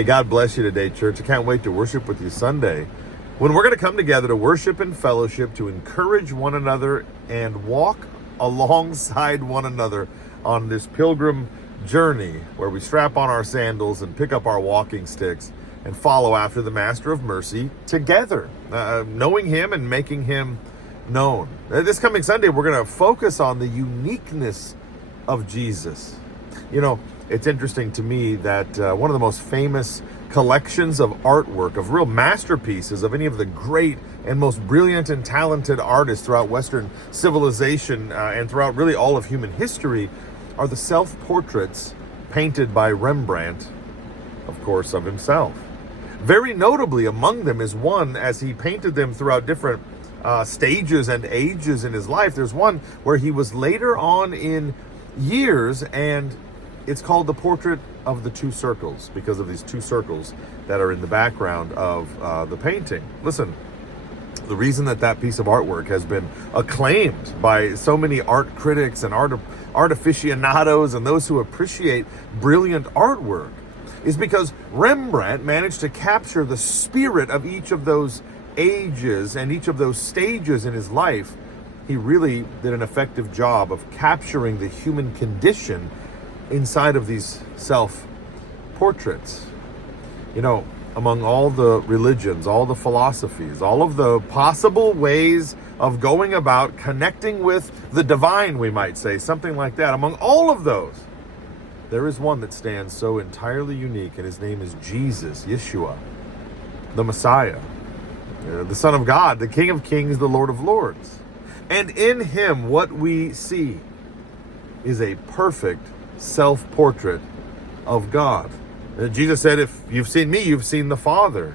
Hey, God bless you today, church. I can't wait to worship with you Sunday, when we're going to come together to worship and fellowship, to encourage one another and walk alongside one another on this pilgrim journey where we strap on our sandals and pick up our walking sticks and follow after the Master of Mercy together, knowing him and making him known. This coming Sunday, we're going to focus on the uniqueness of Jesus. You know, it's interesting to me that one of the most famous collections of artwork, of real masterpieces of any of the great and most brilliant and talented artists throughout Western civilization and throughout really all of human history, are the self-portraits painted by Rembrandt, of course, of himself. Very notably among them is one, as he painted them throughout different stages and ages in his life, there's one where he was later on in years, and it's called the Portrait of the Two Circles because of these two circles that are in the background of the painting. Listen, the reason that piece of artwork has been acclaimed by so many art critics and art aficionados and those who appreciate brilliant artwork is because Rembrandt managed to capture the spirit of each of those ages and each of those stages in his life. He really did an effective job of capturing the human condition inside of these self-portraits. You know, among all the religions, all the philosophies, all of the possible ways of going about connecting with the divine, we might say, something like that, among all of those, there is one that stands so entirely unique, and his name is Jesus, Yeshua, the Messiah, the Son of God, the King of Kings, the Lord of Lords. And in him, what we see is a perfect self-portrait of God. Jesus said, if you've seen me, you've seen the Father.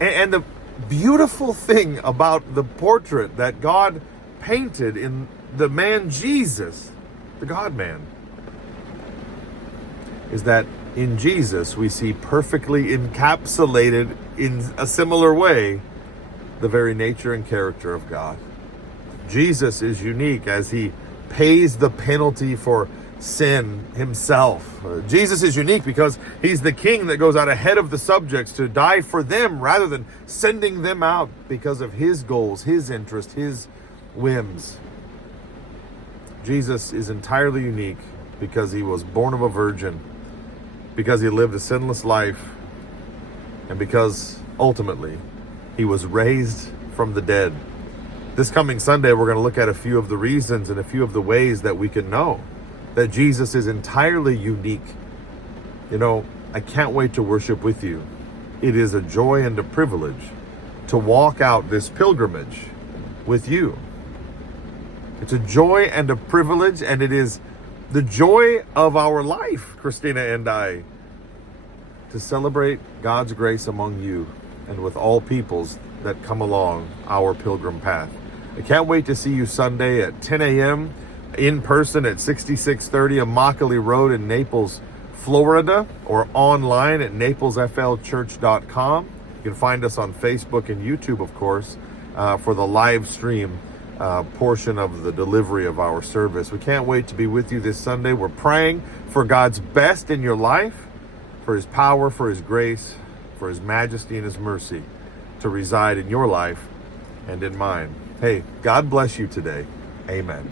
And the beautiful thing about the portrait that God painted in the man Jesus, the God-man, is that in Jesus we see perfectly encapsulated in a similar way the very nature and character of God. Jesus is unique as he pays the penalty for sin himself. Jesus is unique because he's the king that goes out ahead of the subjects to die for them rather than sending them out because of his goals, his interest, his whims. Jesus is entirely unique because he was born of a virgin, because he lived a sinless life, and because ultimately he was raised from the dead. This coming Sunday, we're going to look at a few of the reasons and a few of the ways that we can know that Jesus is entirely unique. You know, I can't wait to worship with you. It is a joy and a privilege to walk out this pilgrimage with you. It's a joy and a privilege, and it is the joy of our life, Christina and I, to celebrate God's grace among you and with all peoples that come along our pilgrim path. I can't wait to see you Sunday at 10 a.m. in person at 6630 Immokalee Road in Naples, Florida, or online at naplesflchurch.com. You can find us on Facebook and YouTube, of course, for the live stream portion of the delivery of our service. We can't wait to be with you this Sunday. We're praying for God's best in your life, for his power, for his grace, for his majesty and his mercy to reside in your life and in mine. Hey, God bless you today. Amen.